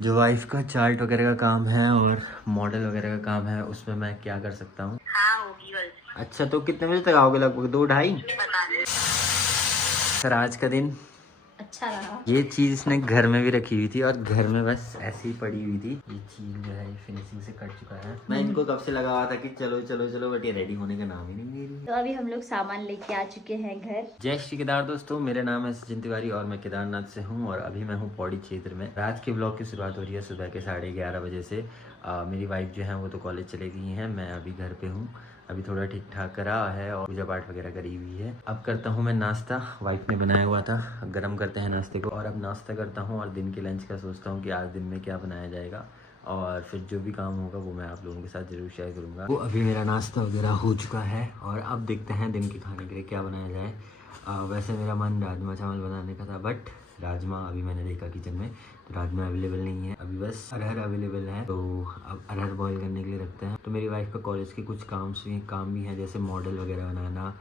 जो वाइफ का चार्ट वगैरह का काम है और मॉडल वगैरह का काम है उसमें मैं क्या कर सकता हूँ? हाँ होगी बस। अच्छा, तो कितने बजे तक आओगे? लगभग 2-2:30। पता नहीं। सर आज का दिन अच्छा रहा। ये चीज इसने घर में भी रखी हुई थी और घर में बस ऐसे ही पड़ी हुई थी। ये चीज जो है फिनिशिंग से कट चुका है। मैं इनको कब से लगा हुआ था कि चलो चलो चलो, बट ये रेडी होने का नाम ही नहीं ले रही। तो अभी हम लोग सामान लेके आ चुके हैं घर। जय श्री केदार दोस्तों, मेरा नाम है सचिन तिवारी और मैं केदारनाथ से हूँ और अभी मैं हूँ पौड़ी क्षेत्र में। रात के ब्लॉग की शुरुआत हो रही है सुबह के 11:30 बजे से। मेरी वाइफ जो है वो तो कॉलेज चले गई हैं, मैं अभी घर पे हूँ। अभी थोड़ा ठीक ठाक करा है और पूजा पाठ वगैरह करी हुई है। अब करता हूँ मैं नाश्ता, वाइफ ने बनाया हुआ था, गर्म करते हैं नाश्ते को। और अब नाश्ता करता हूँ और दिन के लंच का सोचता हूँ कि आज दिन में क्या बनाया जाएगा और फिर जो भी काम होगा वो मैं आप लोगों के साथ ज़रूर शेयर करूँगा। वो अभी मेरा नाश्ता वगैरह हो चुका है और अब देखते हैं दिन के खाने के लिए क्या बनाया जाए। वैसे मेरा मन राजमा चावल बनाने का था, बट राजमा अभी मैंने देखा किचन में तो राजमा अवेलेबल नहीं है। अभी बस अरहर अवेलेबल है, तो अब अरहर बॉईल करने के लिए रखते हैं। तो मेरी वाइफ का कॉलेज के कुछ काम भी हैं, जैसे मॉडल वगैरह बनाना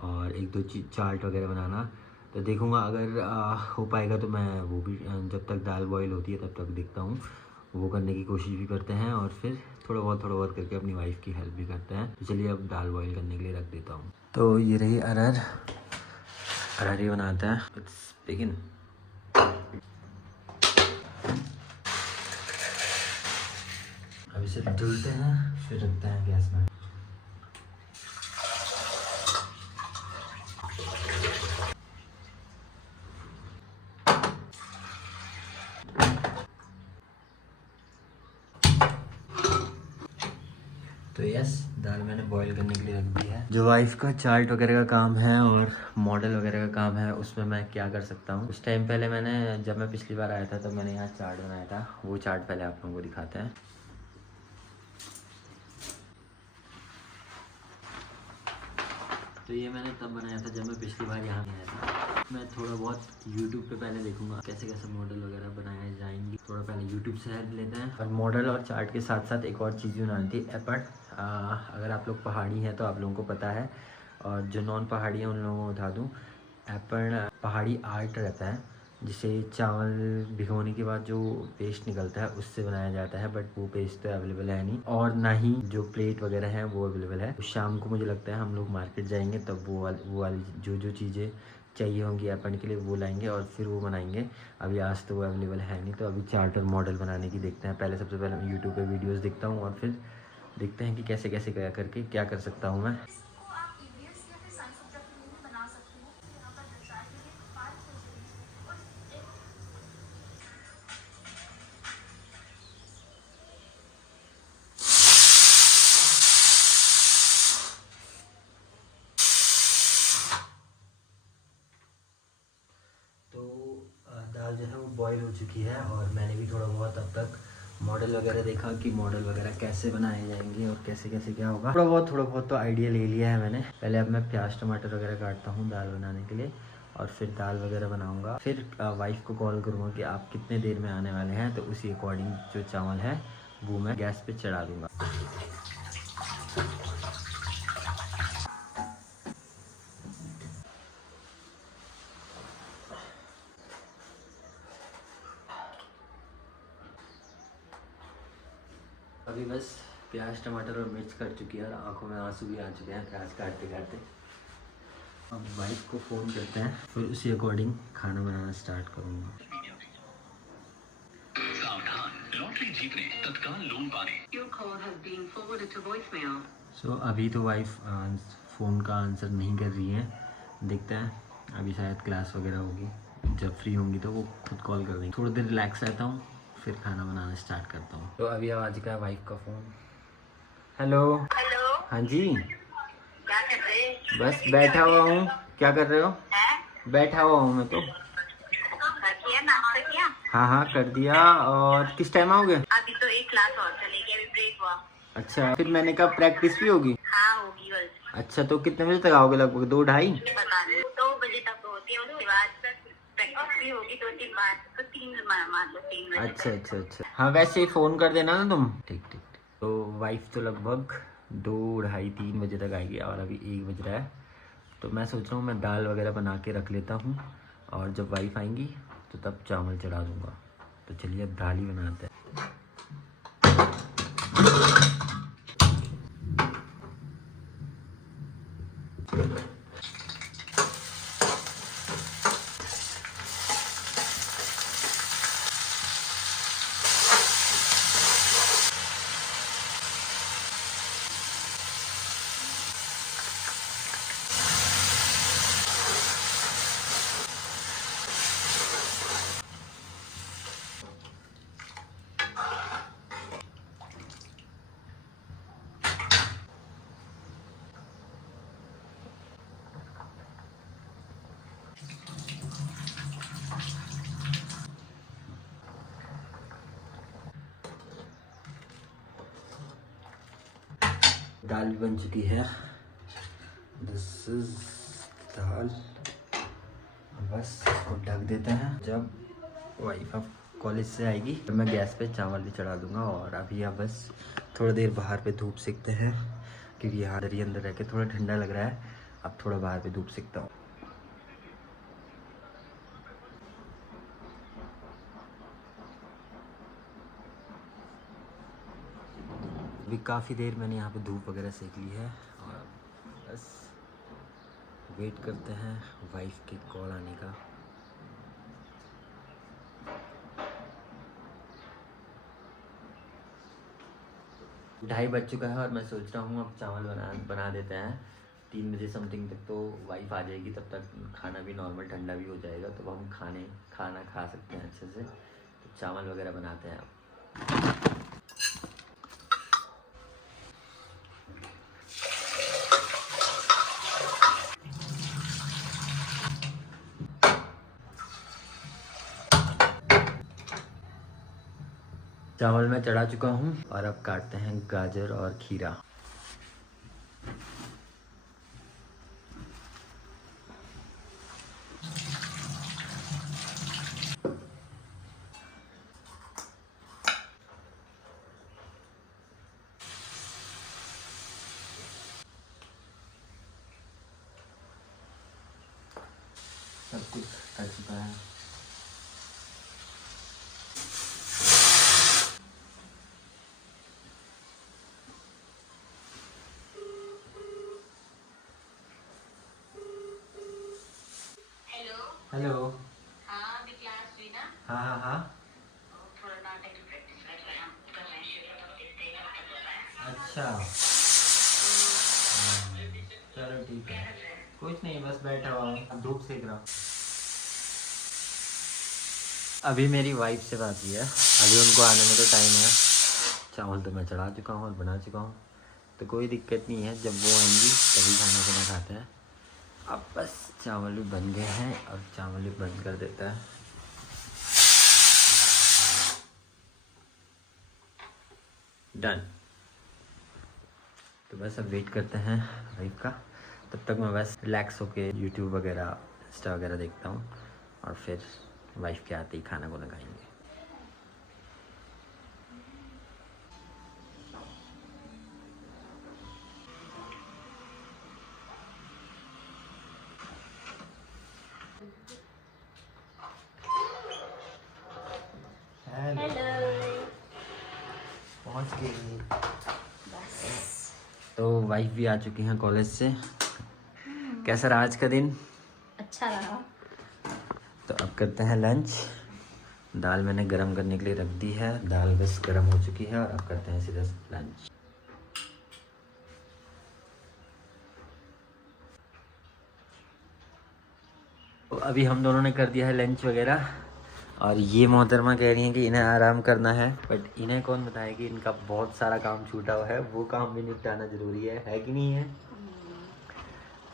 और एक दो चीज चार्ट वगैरह बनाना। तो देखूँगा अगर हो पाएगा तो मैं वो भी, जब तक दाल बॉईल होती है तब तक देखता हूँ, वो करने की कोशिश भी करते हैं और फिर थोड़ा बहुत करके अपनी वाइफ की हेल्प भी करते हैं। तो चलिए अब दाल बॉईल करने के लिए रख देता हूँ। तो ये रही अरहर, अरहर ही बनाते हैं। Let's begin. अब इसे धुलते हैं फिर रखते हैं गैस में। तो यस, दाल मैंने बॉईल करने के लिए रख दी है। जो वाइफ का चार्ट वगैरह का काम है और मॉडल वगैरह का काम है उसमें मैं क्या कर सकता हूँ। उस टाइम पहले जब मैं पिछली बार आया था तब मैंने यहाँ चार्ट बनाया था, वो चार्ट पहले आप लोगों को दिखाते हैं। तो ये मैंने तब बनाया था जब मैं पिछली बार यहाँ आया था। मैं थोड़ा बहुत YouTube पे पहले देखूंगा कैसे कैसे मॉडल वगैरह बनाए जाएंगे। थोड़ा पहले YouTube से हेल्प लेते हैं। और मॉडल और चार्ट के साथ साथ एक और चीज़ बनानी थी, एपट। अगर आप लोग पहाड़ी हैं तो आप लोगों को पता है, और जो नॉन पहाड़ी है उन लोगों को बता दूँ, एपट पहाड़ी आर्ट रहता है जिसे चावल भिगोने के बाद जो पेस्ट निकलता है उससे बनाया जाता है। बट वो पेस्ट तो अवेलेबल है नहीं, और ना ही जो प्लेट वगैरह है वो अवेलेबल है। शाम को मुझे लगता है हम लोग मार्केट जाएंगे तब वो वाली जो चीज़ें चाहिए होंगी एपन के लिए वो लाएंगे और फिर वो बनाएंगे। अभी आज तो वो अवेलेबल है नहीं, तो अभी चार्ट और मॉडल बनाने की देखते हैं। पहले सबसे पहले मैं यूट्यूब पर वीडियोज़ देखता हूँ और फिर देखते हैं कि कैसे कैसे क्या करके क्या कर सकता हूँ मैं। दाल जो है वो बॉईल हो चुकी है और मैंने भी थोड़ा बहुत अब तक मॉडल वगैरह देखा कि मॉडल वगैरह कैसे बनाए जाएंगे और कैसे कैसे क्या होगा। थोड़ा बहुत तो आइडिया ले लिया है मैंने। पहले अब मैं प्याज टमाटर वगैरह काटता हूँ दाल बनाने के लिए और फिर दाल वगैरह बनाऊँगा। फिर वाइफ को कॉल करूँगा कि आप कितने देर में आने वाले हैं, तो उसी अकॉर्डिंग जो चावल है वो मैं गैस पर चढ़ा दूँगा। अभी बस प्याज टमाटर और मिर्च कट चुकी है और आंखों में आंसू भी आ चुके हैं प्याज काटते काटते। अब वाइफ को फ़ोन करते हैं, फिर उसी अकॉर्डिंग खाना बनाना स्टार्ट करूँगा। सो अभी तो वाइफ फ़ोन का आंसर नहीं कर रही है, देखते हैं अभी शायद क्लास वगैरह होगी, जब फ्री होंगी तो वो खुद कॉल कर देंगी। थोड़ी देर रिलैक्स रहता हूँ फिर खाना बनाना स्टार्ट करता हूँ। तो अभी आ चुका है वाइफ का फ़ोन। हेलो। हेलो। हाँ जी। क्या कर रहे हैं? बस बैठा हुआ हूँ। क्या कर रहे हो? बैठा हुआ हूँ मैं तो। किया नाश्ता किया? हाँ कर दिया। और किस टाइम आओगे? अभी तो एक क्लास और चलेगी, अभी ब्रेक हुआ। अच्छा, फिर मैंने कहा प्रैक्टिस भी होगी? हाँ होगी बस। अच्छा, तो कितने बजे तक आओगे? लगभग 2-2:30? पता नहीं, 2 बजे तक तो होती है, उसके बाद प्रैक्टिस भी होगी 2-3 बार, तो 3 मान लो 3 बजे। अच्छा। हाँ वैसे ही फ़ोन कर देना ना तुम। ठीक। तो वाइफ तो लगभग 2-2:30-3 बजे तक आएगी और अभी 1 बज रहा है। तो मैं सोच रहा हूँ मैं दाल वगैरह बना के रख लेता हूँ और जब वाइफ आएंगी तो तब चावल चढ़ा दूँगा। तो चलिए अब दाल ही बनाते हैं। दाल भी बन चुकी है। दिस इज दाल। बस इसको ढक देते हैं। जब वाइफ अब कॉलेज से आएगी तो मैं गैस पे चावल भी चढ़ा दूंगा। और अभी आप बस थोड़ी देर बाहर पे धूप सेकते हैं, क्योंकि यहाँ अंदर रह के थोड़ा ठंडा लग रहा है। अब थोड़ा बाहर पे धूप सेकता हूँ। अभी काफ़ी देर मैंने यहाँ पे धूप वगैरह सेक ली है और बस वेट करते हैं वाइफ के कॉल आने का। ढाई बज चुका है और मैं सोच रहा हूँ अब चावल बना देते हैं। 3 बजे समथिंग तक तो वाइफ आ जाएगी, तब तक खाना भी नॉर्मल ठंडा भी हो जाएगा, तो हम खाना खा सकते हैं अच्छे से। तो चावल वगैरह बनाते हैं अब। चावल मैं चढ़ा चुका हूँ और अब काटते हैं गाजर और खीरा। सब कुछ कट चुका है। हेलो। हाँ अभी क्लास हुई ना। हाँ। थोड़ा नाटक की प्रैक्टिस कर रहे हैं, हम कर रहे हैं शुरू, तो देखते हैं कब तक होता है। अच्छा। चलो ठीक है। कुछ नहीं, बस बैठा हुआ हूँ, धूप सेक रहा हूँ। अभी मेरी वाइफ से बात हुई है, अभी उनको आने में तो टाइम है। चावल तो मैं चढ़ा चुका हूँ और बना चुका हूँ, तो कोई दिक्कत नहीं है। जब वो आएंगी तभी खाना खाते हैं। अब बस चावल भी बन गए हैं और चावल भी बंद कर देता है। डन। तो बस अब वेट करते हैं वाइफ का। तब तक मैं बस रिलैक्स होके यूट्यूब वगैरह इंस्टा वगैरह देखता हूँ और फिर वाइफ के आते ही खाना को खाएंगे। पहुँच गई। तो वाइफ भी आ चुकी हैं कॉलेज से। कैसा रहा आज का दिन? अच्छा रहा। तो अब करते हैं लंच। दाल मैंने गरम करने के लिए रख दी है, दाल बस गरम हो चुकी है और अब करते हैं सीधा लंच। तो अभी हम दोनों ने कर दिया है लंच वगैरह और ये मोहतरमा कह रही हैं कि इन्हें आराम करना है, बट इन्हें कौन बताए कि इनका बहुत सारा काम छूटा हुआ है, वो काम भी निपटाना ज़रूरी है कि नहीं है?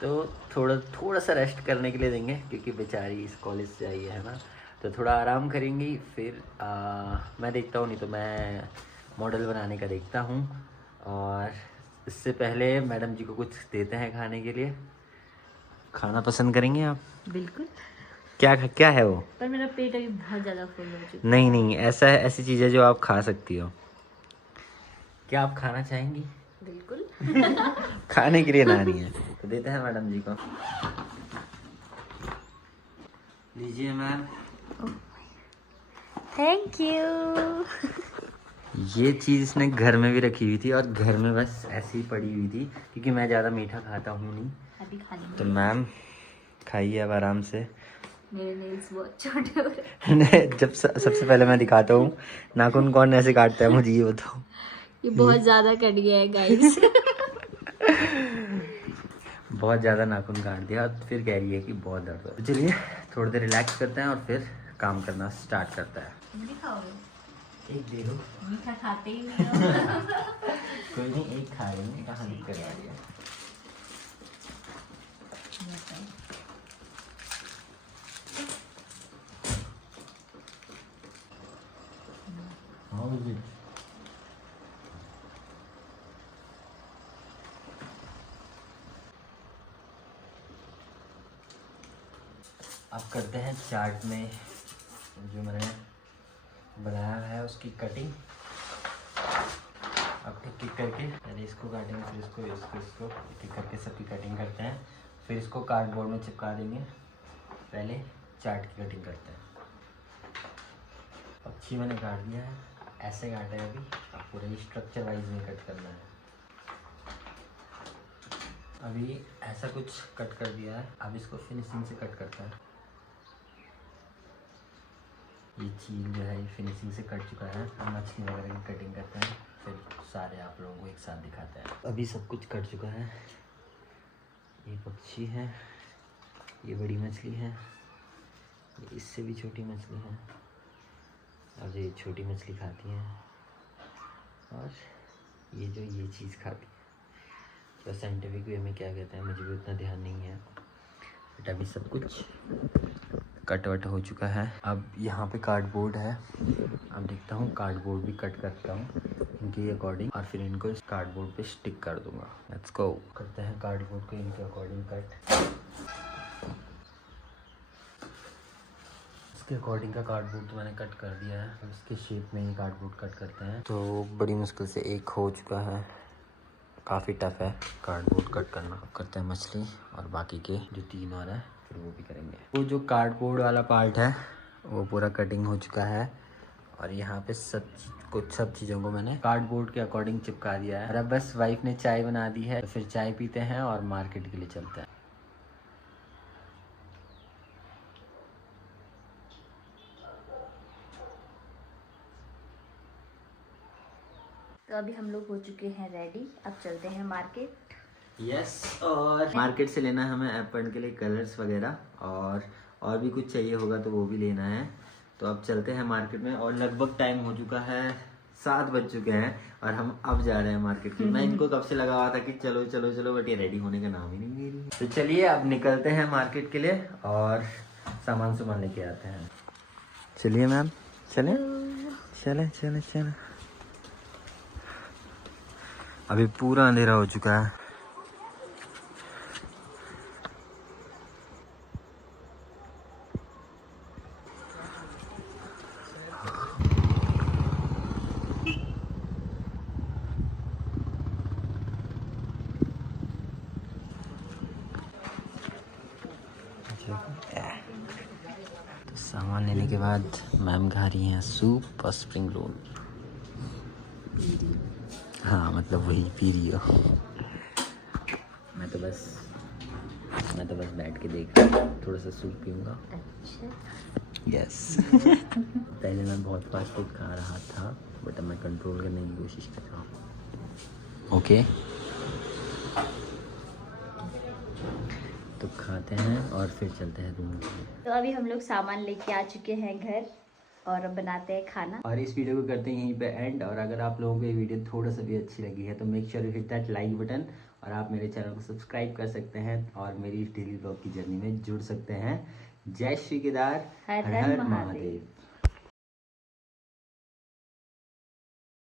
तो थोड़ा सा रेस्ट करने के लिए देंगे, क्योंकि बेचारी इस कॉलेज से आई है ना, तो थोड़ा आराम करेंगी। फिर मैं देखता हूँ, नहीं तो मैं मॉडल बनाने का देखता हूँ। और इससे पहले मैडम जी को कुछ देते हैं खाने के लिए। खाना पसंद करेंगे आप? बिल्कुल। क्या है वो? पर मेरा पेट अभी बहुत ज़्यादा फुल हो चुका है। नहीं, ऐसी चीज़ें जो आप खा सकती हो। क्या आप खाना चाहेंगी? बिल्कुल। खाने के लिए ना नहीं है तो देते हैं मैडम जी को। लीजिए मैम। Thank you. ये चीज़ इसने घर में भी रखी हुई थी और घर में बस ऐसी ही पड़ी हुई थी क्योंकि मैं ज़्यादा मीठा खाता हूँ नहीं। अभी खा लेंगे। तो मैम खाइए अब आराम से। मेरे नेल्स बहुत छोटे हो रहे। जब सबसे पहले मैं दिखाता हूँ नाखून कौन ऐसे काटता है, मुझे ये बताओ। ये बहुत ज्यादा कट गया है गाइस। बहुत ज़्यादा नाखून काट दिया और फिर कह रही है कि बहुत दर्द हो। चलिए थोड़ी देर रिलैक्स करते हैं और फिर काम करना स्टार्ट करता है। तुम भी खाओगे? एक दे दो। मीठा खाते ही नहीं हो। कोई नहीं, एक खा लेंगे, कहाँ दिक्कत आ रही है। How is it? अब करते हैं चाट में जो मैंने बनाया है उसकी कटिंग। अब एक एक करके पहले इसको काटेंगे, फिर इसको एक एक करके सबकी कटिंग करते हैं, फिर इसको कार्डबोर्ड में चिपका देंगे। पहले चाट की कटिंग करते हैं। पक्षी मैंने काट दिया है, ऐसे काटा है। अभी पूरे स्ट्रक्चर वाइज में कट करना है। अभी ऐसा कुछ कट कर दिया है, अब इसको फिनिशिंग से कट करता है। ये चीज़ जो है फिनिशिंग से कट चुका है। अब मछली वगैरह की कटिंग करते हैं, फिर सारे आप लोगों को एक साथ दिखाते हैं। अभी सब कुछ कट चुका है। ये पक्षी है, ये बड़ी मछली है, ये इससे भी छोटी मछली है और ये छोटी मछली खाती है, और ये जो ये चीज़ खाती है। तो साइंटिफिक वे में क्या कहते हैं मुझे भी उतना ध्यान नहीं है, बट अभी सब कुछ कट वट हो चुका है। अब यहाँ पे कार्डबोर्ड है, अब देखता हूँ कार्डबोर्ड भी कट करता हूँ इनके अकॉर्डिंग और फिर इनको इस कार्डबोर्ड पे स्टिक कर दूँगा। Let's go. करते हैं कार्डबोर्ड को इनके अकॉर्डिंग कट। इसके अकॉर्डिंग का कार्डबोर्ड तो मैंने कट कर दिया है, तो इसके शेप में ही कार्डबोर्ड कट करते हैं। तो बड़ी मुश्किल से एक हो चुका है, काफ़ी टफ है कार्डबोर्ड कट करना। करते हैं मछली और बाकी के जो 3 और है फिर वो भी करेंगे। वो जो कार्डबोर्ड वाला पार्ट है वो पूरा कटिंग हो चुका है और यहाँ पे सब चीज़ों को मैंने कार्डबोर्ड के अकॉर्डिंग चिपका दिया है। और अब बस वाइफ ने चाय बना दी है, तो फिर चाय पीते हैं और मार्केट के लिए चलते हैं। तो अभी हम लोग हो चुके हैं रेडी, अब चलते हैं मार्केट। यस और मार्केट से लेना है हमें एप्पल के लिए कलर्स वगैरह, और भी कुछ चाहिए होगा तो वो भी लेना है। तो अब चलते हैं मार्केट में और लगभग टाइम हो चुका है, 7 बज चुके हैं और हम अब जा रहे हैं मार्केट में। मैं इनको कब से लगा हुआ था कि चलो चलो चलो, बट ये रेडी होने का नाम ही नहीं ले रही है। तो चलिए अब निकलते हैं मार्केट के लिए और सामान लेके आते हैं। चलिए मैम, चलें चलें चलें चलें। अभी पूरा अंधेरा हो चुका है। तो सामान लेने के बाद मैम खा रही हैं सूप और स्प्रिंग रोल। हाँ मतलब वही पी रही हो। मैं तो बस बैठ के देख रहा हूँ, थोड़ा सा सूप पीऊँगा। अच्छा। यस। पहले मैं बहुत फास्ट फूड खा रहा था, बट अब मैं कंट्रोल करने की कोशिश कर रहा हूँ। ओके तो खाते हैं और फिर चलते हैं रूम के लिए। तो अभी हम लोग सामान लेके आ चुके हैं घर और अब बनाते हैं खाना। और इस वीडियो को करते हैं यहीं पे एंड। और अगर आप लोगों को ये वीडियो थोड़ा सा भी अच्छी लगी है तो make sure you hit that like button, और आप मेरे चैनल को सब्सक्राइब कर सकते हैं और मेरी डेली ब्लॉग की जर्नी में जुड़ सकते हैं। जय श्री केदार, हर हर हर हर महादेव। महादेव।